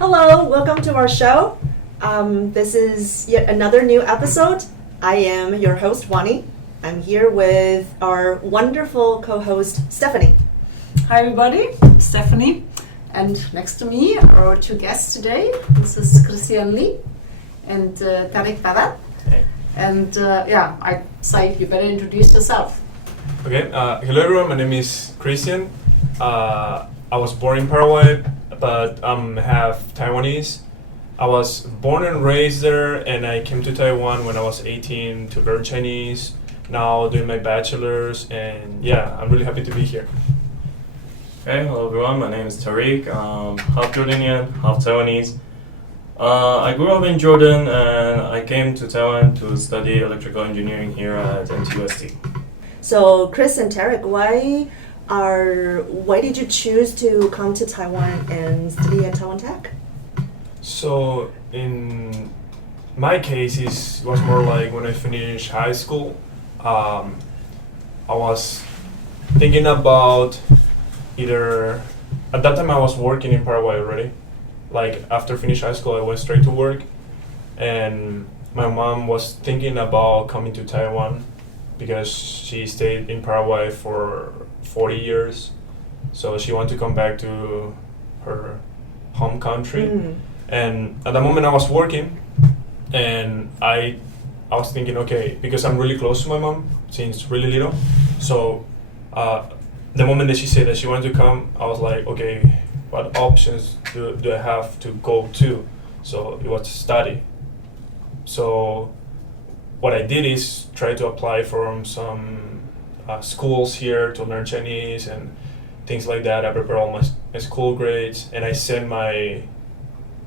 Hello, welcome to our show. This is yet another new episode. I am your host, Wannie. I'm here with our wonderful co-host, Stefanie. Hi everybody, Stefanie. And next to me are our two guests today. This is Cris&Tariq and Tariq. Hey. And I'd say you better introduce yourself. Okay, hello everyone, my name is Christian. I was born in Paraguay, but I'm half Taiwanese. I was born and raised there, and I came to Taiwan when I was 18 to learn Chinese. Now doing my bachelor's, and yeah, I'm really happy to be here. Hey, hello everyone, my name is Tariq. Half Jordanian, half Taiwanese. I grew up in Jordan and I came to Taiwan to study electrical engineering here at NTUST. So, Cris&Tariq, why did you choose to come to Taiwan and study at Taiwan Tech? So in my case, it was more like when I finished high school, I was thinking about either, at that time I was working in Paraguay already. Like after finish high school, I went straight to work, and my mom was thinking about coming to Taiwan because she stayed in Paraguay for 40 years, so she wanted to come back to her home country. And at the moment I was working, and I was thinking, okay, because I'm really close to my mom since really little, so the moment that she said that she wanted to come, I was like, okay, what options do I have to go to? So it was to study. So what I did is try to apply for some schools here to learn Chinese and things like that. I prepared all my school grades, and I sent my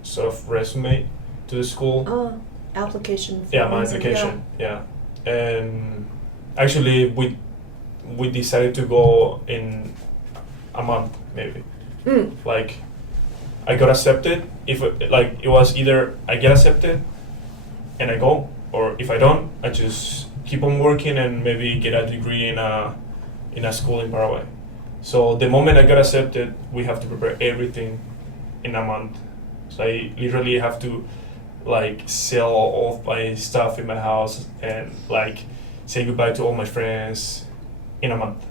sort of resume to the school. Application. Yeah, my application. Yeah. And actually we decided to go in a month maybe. Like I got accepted. If it was either I get accepted and I go, or if I don't, I just keep on working and maybe get a degree in a school in Paraguay. So the moment I got accepted, we have to prepare everything in a month. So I literally have to like sell all of my stuff in my house and like say goodbye to all my friends in a month.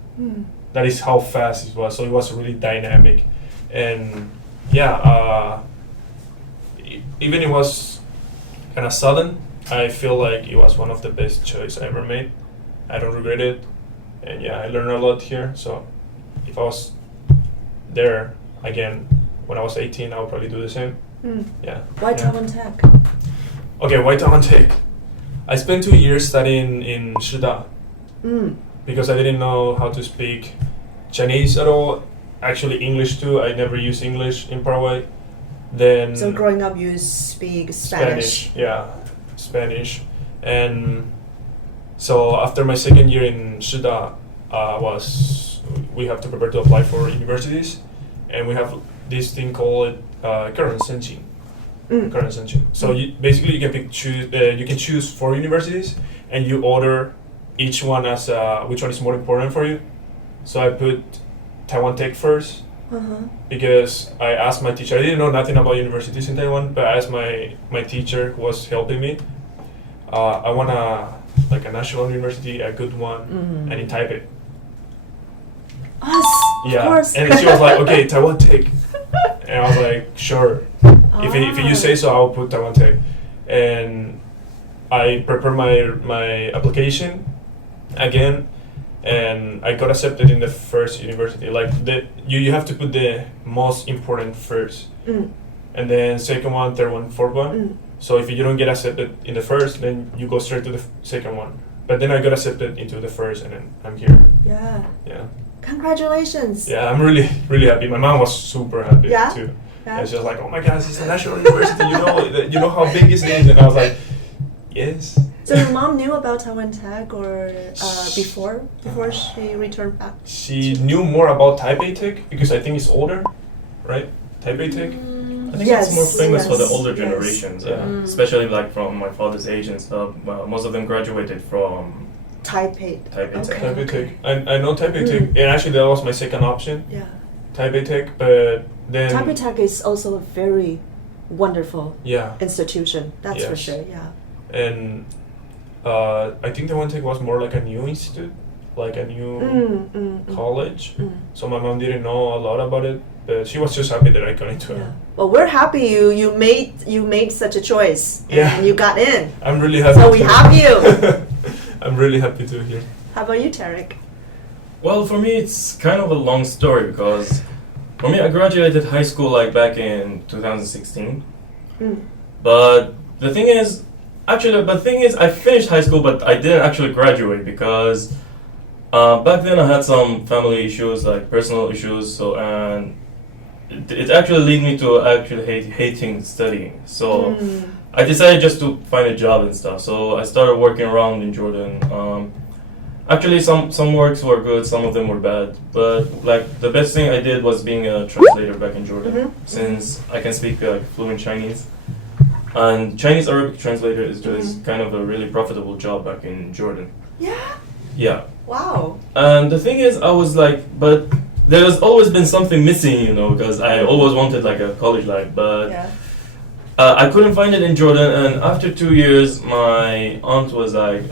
That is how fast it was. So it was really dynamic. And yeah, even it was kind of sudden, I feel like it was one of the best choices I ever made. I don't regret it. And yeah, I learned a lot here. So if I was there again when I was 18, I would probably do the same. Yeah. Why Taiwan Tech? Okay, why Taiwan Tech? I spent 2 years studying in Shida because I didn't know how to speak Chinese at all. Actually, English too. I never used English in Paraguay. Then So growing up, you speak Spanish. Yeah, Spanish. And so after my second year in Shida, we have to prepare to apply for universities, and we have this thing called current senching. So you can choose 4 universities, and you order each one as which one is more important for you. So I put Taiwan Tech first because I asked my teacher. I didn't know nothing about universities in Taiwan, but I asked my teacher who was helping me. I want a national university, a good one, and in Taipei. Us, Yeah, of course. and she was like, okay, Taiwan Tech, and I was like, sure. If you say so, I'll put Taiwan Tech, and I prepared my application again. And I got accepted in the first university. Like you have to put the most important first, and then second one, third one, fourth one. So if you don't get accepted in the first, then you go straight to the second one. But then I got accepted into the first, and then I'm here. Yeah. Yeah. Congratulations. Yeah, I'm really really happy. My mom was super happy too. Yeah. And she was like, "Oh my God, this is a national university. You know how big it is." And I was like, "Yes." So your mom knew about Taiwan Tech or before she returned back? She knew more about Taipei Tech because I think it's older, right? Taipei Tech. I think it's more famous for the older generations, especially like from my father's age and stuff. Most of them graduated from Taipei. Taipei Tech. Taipei Tech. I know Taipei Tech, and actually that was my second option. Yeah. Taipei Tech, but then Taipei Tech is also a very wonderful Yeah. institution. That's for Yes. sure. Yeah. And I think the one take was more like a new institute, like a new college. So my mom didn't know a lot about it, but she was just happy that I got into Yeah. it. Well, we're happy you made such a choice Yeah. and you got in. I'm really happy. So we have you. I'm really happy to hear. How about you, Tariq? Well, for me, it's kind of a long story because for me, I graduated high school like back in 2016. But the thing is, I finished high school, but I didn't actually graduate because back then I had some family issues, like personal issues. So and it actually led me to actually hating studying. So I decided just to find a job and stuff. So I started working around in Jordan. Actually, some works were good, some of them were bad. But like the best thing I did was being a translator back in Jordan, since I can speak fluent Chinese. And Chinese Arabic translator is just kind of a really profitable job back in Jordan. Yeah. Yeah. Wow. And the thing is, I was like, but there has always been something missing, you know, because I always wanted like a college life, but I couldn't find it in Jordan. And after 2 years, my aunt was like,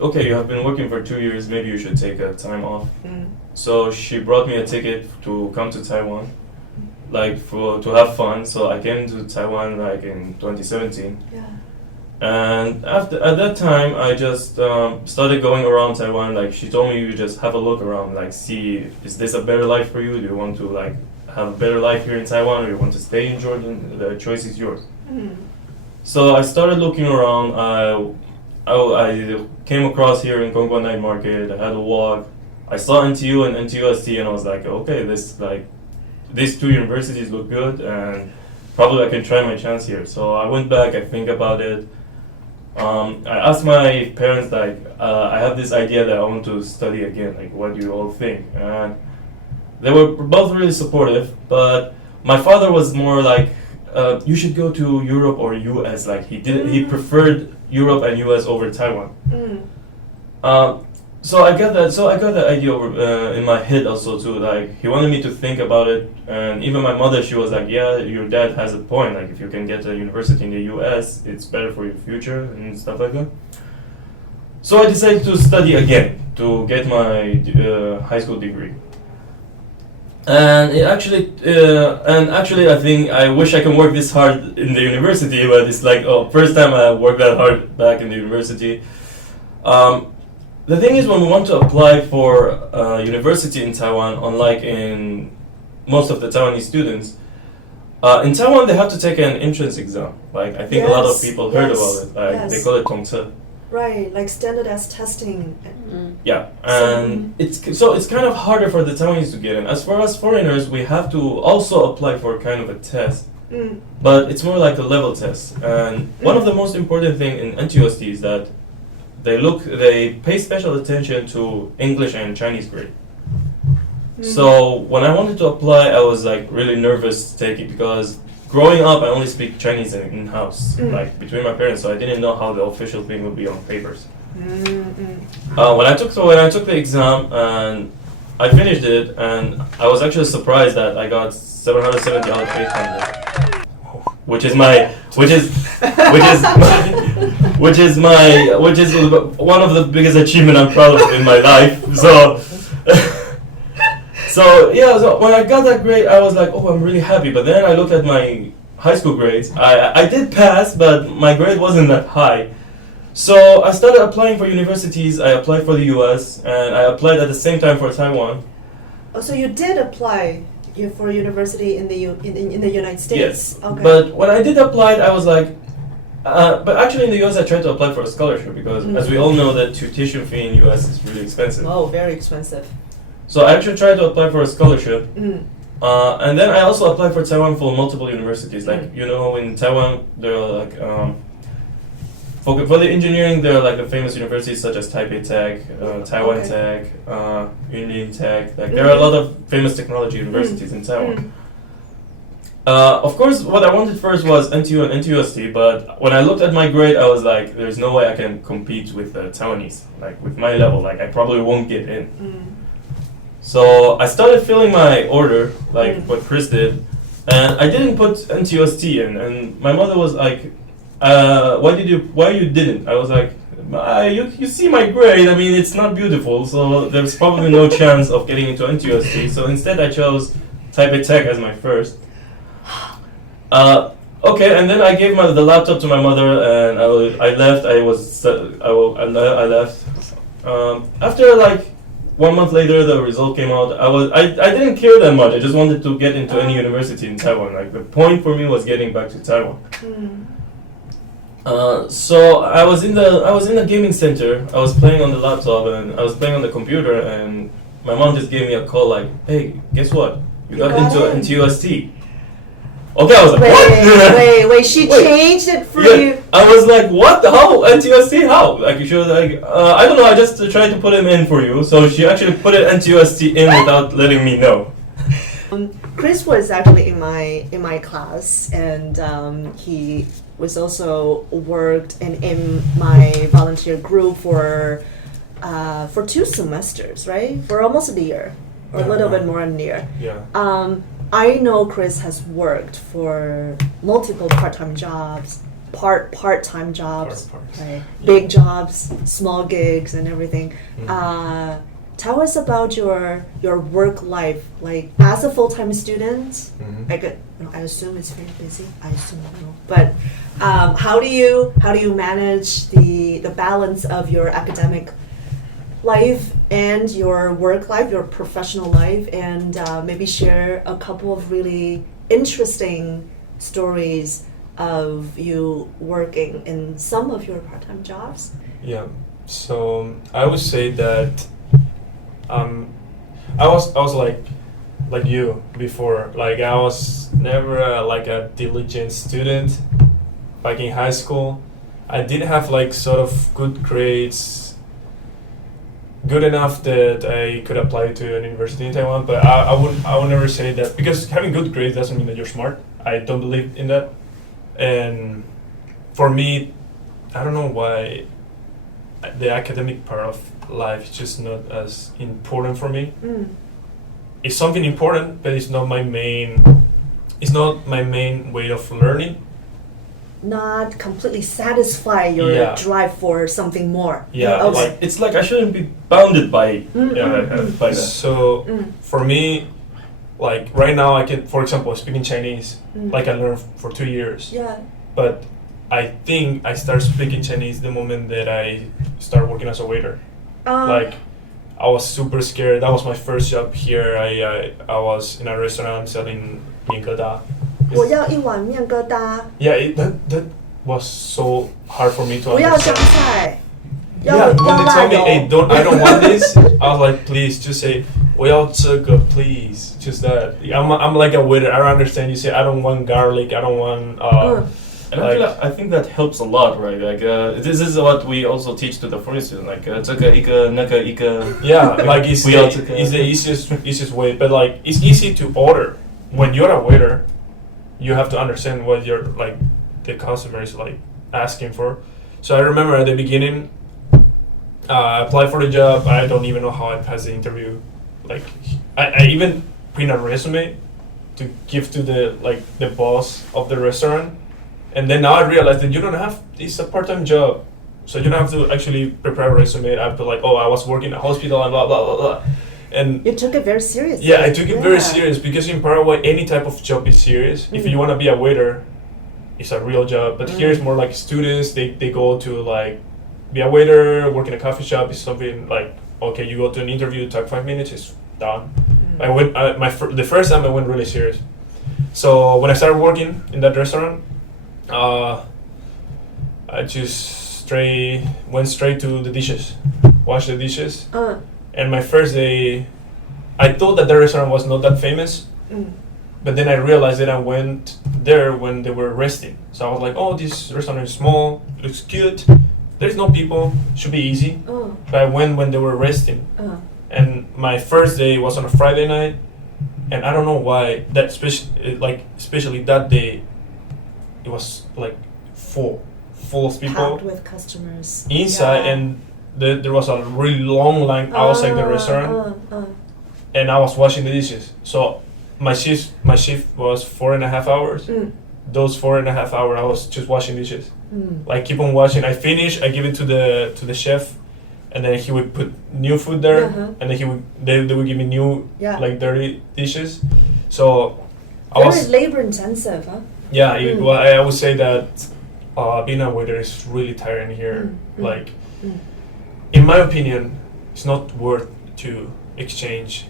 okay, you have been working for 2 years, maybe you should take a time off. So she brought me a ticket to come to Taiwan, like to have fun. So I came to Taiwan like in 2017. Yeah. And at that time, I just started going around Taiwan. Like she told me, you just have a look around, like see, is this a better life for you? Do you want to like have a better life here in Taiwan, or you want to stay in Jordan? The choice is yours. So I started looking around. I came across here in Gongguan Night Market. I had a walk. I saw NTU and NTUST, and I was like, okay, these two universities look good, and probably I can try my chance here. So I went back. I think about it. I asked my parents, like, I have this idea that I want to study again. Like, what do you all think? And they were both really supportive, but my father was more like, you should go to Europe or US. Like he preferred Europe and US over Taiwan. So I got that idea over, in my head also too. Like he wanted me to think about it, and even my mother, she was like, yeah, your dad has a point. Like if you can get a university in the US, it's better for your future and stuff like that. So I decided to study again to get my high school degree. And actually, I think I wish I can work this hard in the university, but it's like, first time I worked that hard back in the university. The thing is, when we want to apply for university in Taiwan, unlike in most of the Taiwanese students, in Taiwan they have to take an entrance exam. Like I think a lot of people heard about it. Like they call it Tongce. Right, like standardized testing. Yeah, and it's kind of harder for the Taiwanese to get in. As far as foreigners, we have to also apply for kind of a test, but it's more like a level test. And one of the most important thing in NTUST is that they pay special attention to English and Chinese grade. So when I wanted to apply, I was like really nervous to take it because growing up, I only speak Chinese in house, like between my parents. So I didn't know how the official thing would be on papers. When I took the exam and I finished it, and I was actually surprised that I got 770 out of 800, which is one of the biggest achievement I'm proud of in my life. So when I got that grade, I was like, oh, I'm really happy. But then I looked at my high school grades. I did pass, but my grade wasn't that high. So I started applying for universities. I applied for the US, and I applied at the same time for Taiwan. Oh, so you did apply for university in the United States? Yes. Okay. But when I did apply, I was like, but actually in the US I tried to apply for a scholarship because, as we all know, that tuition fee in US is really expensive. Oh, very expensive. So I actually tried to apply for a scholarship. And then I also applied for Taiwan for multiple universities. Like, you know, in Taiwan, there are like, for the engineering, there are like the famous universities such as Taipei Tech, Taiwan Tech, Irene Tech. Like, there are a lot of famous technology universities in Taiwan. Of course, what I wanted first was NTU and NTUST, but when I looked at my grade, I was like, there's no way I can compete with the Taiwanese. Like, with my level, like, I probably won't get in. So I started filling my order, like what Chris did, and I didn't put NTUST in, and my mother was like, why you didn't? I was like, you see my grade, I mean, it's not beautiful, so there's probably no chance of getting into NTUST, so instead I chose Taipei Tech as my first. Okay, and then I gave the laptop to my mother, and I left. I left. After like 1 month later, the result came out. I didn't care that much. I just wanted to get into any university in Taiwan. Like the point for me was getting back to Taiwan. So I was in the gaming center. I was playing on the laptop and I was playing on the computer, and my mom just gave me a call like, "Hey, guess what? You got into UST." Okay, I was like, what? Wait, she changed it for you. I was like, what? How? NTUST? How? Like, she was like, I don't know, I just tried to put him in for you. So she actually put it NTUST in without letting me know. Chris was actually in my class, and he was also worked in my volunteer group for 2 semesters, right? For almost a year, or a little bit more than a year. Yeah. I know Chris has worked for multiple part-time jobs, part-time jobs, right? Big jobs, small gigs, and everything. Tell us about your work life, like as a full-time student. Like, I assume it's very busy. I assume no, but how do you manage the balance of your academic life and your work life, your professional life, and maybe share a couple of really interesting stories of you working in some of your part-time jobs? Yeah. So I would say that I was like you before. Like I was never like a diligent student. Like in high school, I did have like sort of good grades. Good enough that I could apply to an university in Taiwan, but I would never say that, because having good grades doesn't mean that you're smart. I don't believe in that. And for me, I don't know why the academic part of life is just not as important for me. It's something important, but it's not my main way of learning. Not completely satisfy your drive for something more. Yeah, Okay. It's like I shouldn't be bounded by by that. So for me, like right now, I can, for example, speaking Chinese. Like I learned for 2 years. Yeah. But I think I start speaking Chinese the moment that I start working as a waiter. Like I was super scared. That was my first job here. I was in a restaurant selling 面疙瘩. 我要一碗面疙瘩。 Yeah, that was so hard for me to 不要 understand. 香菜。 Yeah, when they tell me, 要 hey, I don't want this, I was like, please, just say, 我要这个, please. Just that. I'm like a waiter. I don't understand. You say, I don't want garlic. I don't want. And I think that helps a lot, right? Like this is what we also teach to the foreign students, like 这个一个那个一个. Yeah, like it's the easiest way. But like it's easy to order. When you're a waiter, you have to understand what your like the customer is like asking for. So I remember at the beginning, I applied for the job. I don't even know how I passed the interview. Like I even print a resume to give to the boss of the restaurant. And then now I realized that you don't have, it's a part-time job. So you don't have to actually prepare a resume. I have to like, oh, I was working in a hospital and blah, blah, blah, blah. And you took it very seriously. Yeah, I took it very serious, because in Paraguay, any type of job is serious. If you want to be a waiter, it's a real job. But here it's more like students, they go to like, be a waiter, work in a coffee shop is something like, okay, you go to an interview, talk 5 minutes, it's done. I went, the first time I went really serious. So when I started working in that restaurant, I just went straight to the dishes, wash the dishes. And my first day, I thought that the restaurant was not that famous, but then I realized that I went there when they were resting. So I was like, oh, this restaurant is small, looks cute, there's no people, should be easy. But I went when they were resting. And my first day was on a Friday night, and I don't know why, that especially that day, it was like full of people. Packed with customers. Inside, and there was a really long line outside the restaurant. And I was washing the dishes. So my shift was 4.5 hours. Those 4.5 hours I was just washing dishes. Like keep on washing. I finish, I give it to the chef, and then he would put new food there, and then they would give me new like dirty dishes. So very labor intensive, huh? Yeah, well, I would say that being a waiter is really tiring here. Like, in my opinion, it's not worth to exchange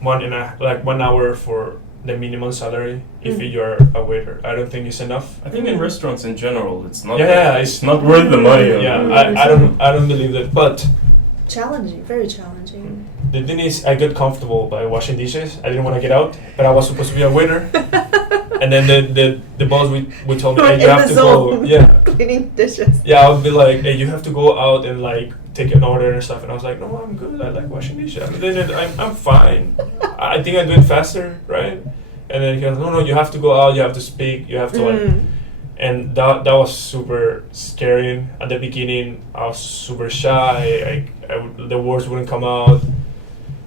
1 hour for the minimum salary if you're a waiter. I don't think it's enough. I think in restaurants in general, it's not. It's not worth the money. I don't believe that. But challenging, very challenging. the thing is, I got comfortable by washing dishes. I didn't want to get out, but I was supposed to be a waiter. And then the boss would tell me, hey, you have to go. Cleaning dishes. Yeah, I would be like, hey, you have to go out and like take an order and stuff. And I was like, no, I'm good. I like washing dishes. And then I'm fine. I think I do it faster, right? And then he goes, no, you have to go out. You have to speak. You have to like. And that was super scary. At the beginning, I was super shy. The words wouldn't come out.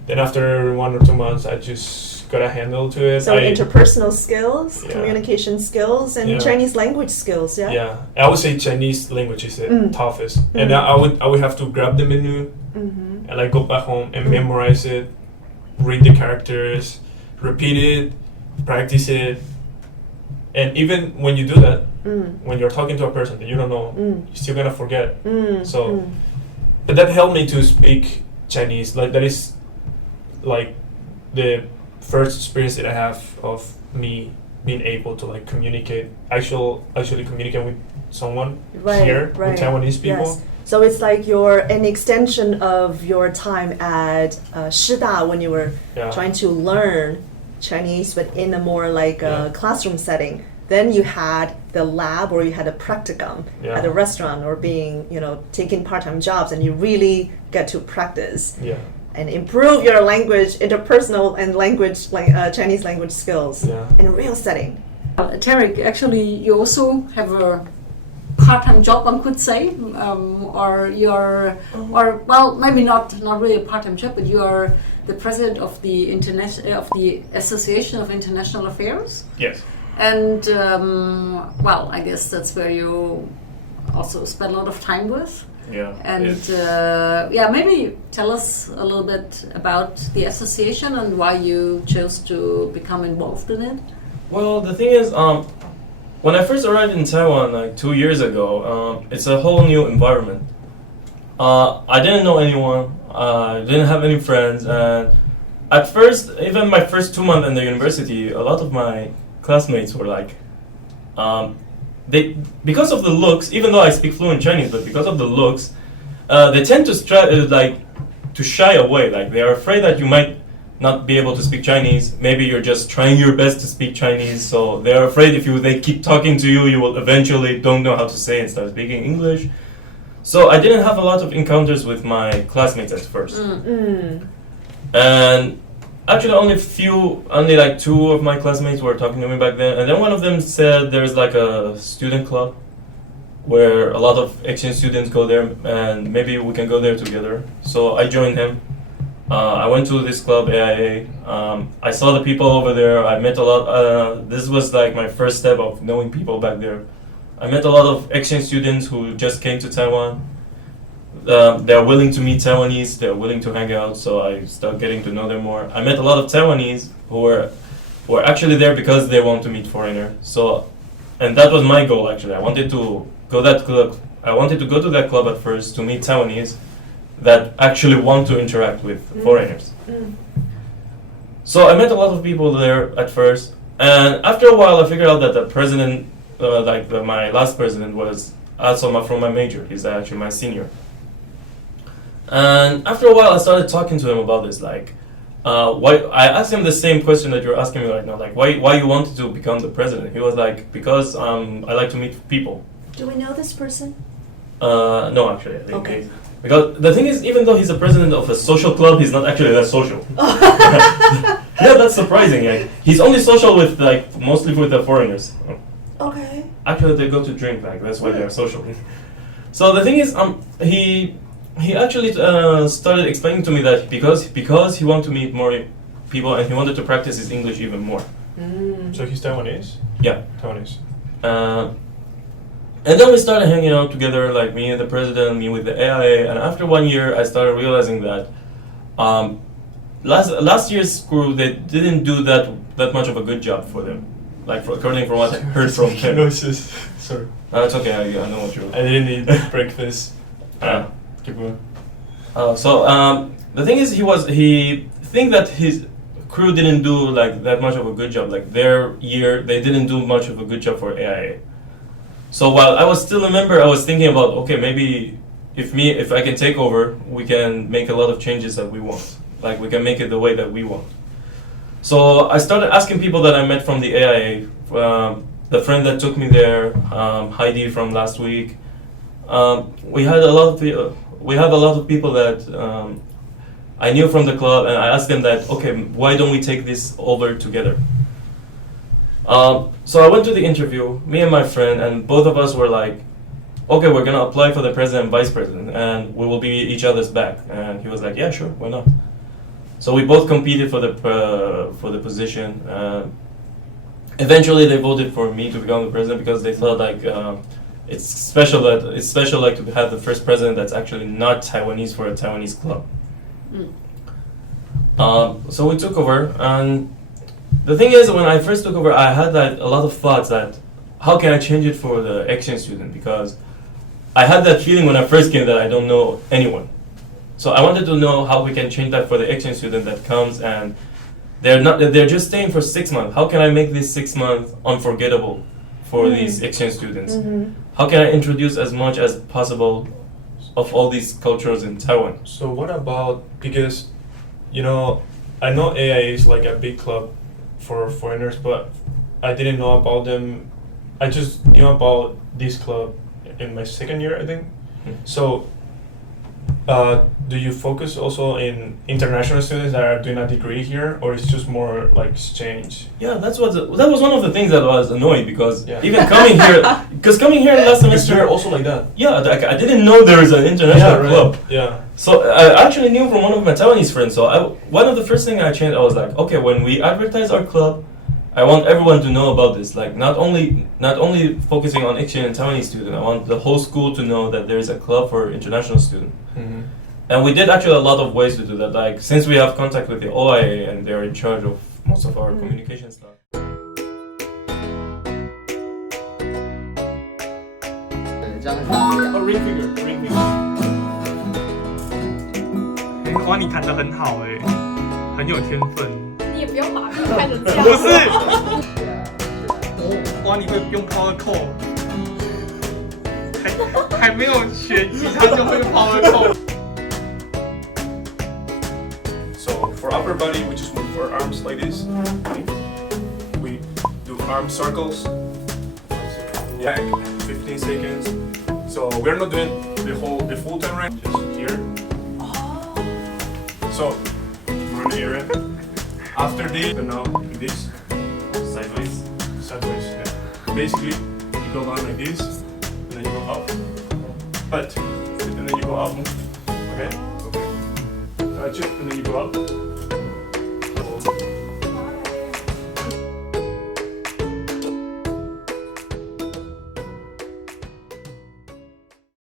Then after 1 or 2 months, I just got a handle to it. So interpersonal skills, communication skills, and Chinese language skills. Yeah, I would say Chinese language is the toughest. And I would have to grab the menu and like go back home and memorize it, read the characters, repeat it, practice it. And even when you do that, when you're talking to a person that you don't know, you're still gonna forget. But that helped me to speak Chinese. Like that is like the first experience that I have of me being able to like actually communicate with someone here with Taiwanese people. Yes. So it's like an extension of your time at Shida when you were trying to learn Chinese, but in a more like classroom setting. Then you had the lab or you had a practicum at a restaurant or taking part-time jobs, and you really get to practice and improve your language, interpersonal and Chinese language skills in a real setting. Tariq, actually, you also have a part-time job, one could say, or maybe not really a part-time job, but you are the president of the Association of International Affairs. Yes. And I guess that's where you also spend a lot of time with. Yeah. And maybe tell us a little bit about the association and why you chose to become involved in it. Well, the thing is, when I first arrived in Taiwan like 2 years ago, it's a whole new environment. I didn't know anyone. I didn't have any friends, and at first, even my first 2 months in the university, a lot of my classmates were like, because of the looks, even though I speak fluent Chinese, but because of the looks, they tend to shy away. Like they are afraid that you might not be able to speak Chinese. Maybe you're just trying your best to speak Chinese, so they're afraid if they keep talking to you, you will eventually don't know how to say and start speaking English. So I didn't have a lot of encounters with my classmates at first. And actually only like 2 of my classmates were talking to me back then. And then one of them said there's like a student club where a lot of exchange students go there and maybe we can go there together. So I joined him. I went to this club, AIA. I saw the people over there. I met a lot. This was like my first step of knowing people back there. I met a lot of exchange students who just came to Taiwan. They're willing to meet Taiwanese, they're willing to hang out, so I started getting to know them more. I met a lot of Taiwanese who were actually there because they want to meet foreigners. And that was my goal actually. I wanted to go to that club at first to meet Taiwanese that actually want to interact with foreigners. So I met a lot of people there at first, and after a while I figured out that the president, my last president, was also from my major. He's actually my senior. And after a while, I started talking to him about this. Why? I asked him the same question that you're asking me right now. Like, why you wanted to become the president? He was like, because I like to meet people. Do we know this person? No, actually, I think because the thing is, even though he's a president of a social club, he's not actually that social. Yeah, that's surprising. Like, he's only social with mostly with the foreigners. Okay. Actually, they go to drink. That's why they're social. So the thing is, he actually started explaining to me that because he wanted to meet more people, and he wanted to practice his English even more. So he's Taiwanese? Yeah. Taiwanese. And then we started hanging out together, like me and the president, me with the AIA, and after 1 year, I started realizing that last year's crew, they didn't do that much of a good job for them, like according from what I heard from him. Noises. Sorry. No, it's okay. I know what you're. I didn't eat breakfast. Keep going. The thing is, he think that his crew didn't do like that much of a good job. Like their year, they didn't do much of a good job for AIA. So while I was still a member, I was thinking about, okay, maybe if I can take over, we can make a lot of changes that we want. Like we can make it the way that we want. So I started asking people that I met from the AIA, the friend that took me there, Heidi from last week. We had a lot of people that I knew from the club, and I asked them that, okay, why don't we take this over together? So I went to the interview, me and my friend, and both of us were like, okay, we're gonna apply for the president and vice president, and we will be each other's back. And he was like, yeah, sure, why not? So we both competed for the position. Eventually, they voted for me to become the president because they felt like it's special like to have the first president that's actually not Taiwanese for a Taiwanese club. So we took over, and the thing is, when I first took over, I had a lot of thoughts that how can I change it for the exchange student, because I had that feeling when I first came that I don't know anyone. So I wanted to know how we can change that for the exchange student that comes and they're just staying for 6 months. How can I make this 6 months unforgettable for these exchange students? How can I introduce as much as possible of all these cultures in Taiwan? So what about, because I know AIA is like a big club for foreigners, but I didn't know about them. I just knew about this club in my second year, I think. So do you focus also in international students that are doing a degree here, or it's just more like exchange? Yeah, that was one of the things that was annoying, because even coming here, last semester, You're also like that. yeah, I didn't know there was an international club. Yeah. So I actually knew from one of my Taiwanese friends. So one of the first things I changed, I was like, okay, when we advertise our club, I want everyone to know about this. Like not only focusing on exchange and Taiwanese students, I want the whole school to know that there is a club for international students. And we did actually a lot of ways to do that. Like since we have contact with the OIA and they're in charge of most of our communication stuff. Ring finger. Wannie 弹得很好哎，很有天分。你也不要把命看成这样。不是，Wannie 会用 power chord， 还没有学吉他就会 power chord。 So for upper body, we just move our arms like this. We do arm circles. Back 15 seconds. So we're not doing the full turn range, just here. So we're in the area. After this, now like this. Sideways. Yeah. Basically, you go down like this, and then you go up. But and then you go up. Okay. Touch it, and then you go up.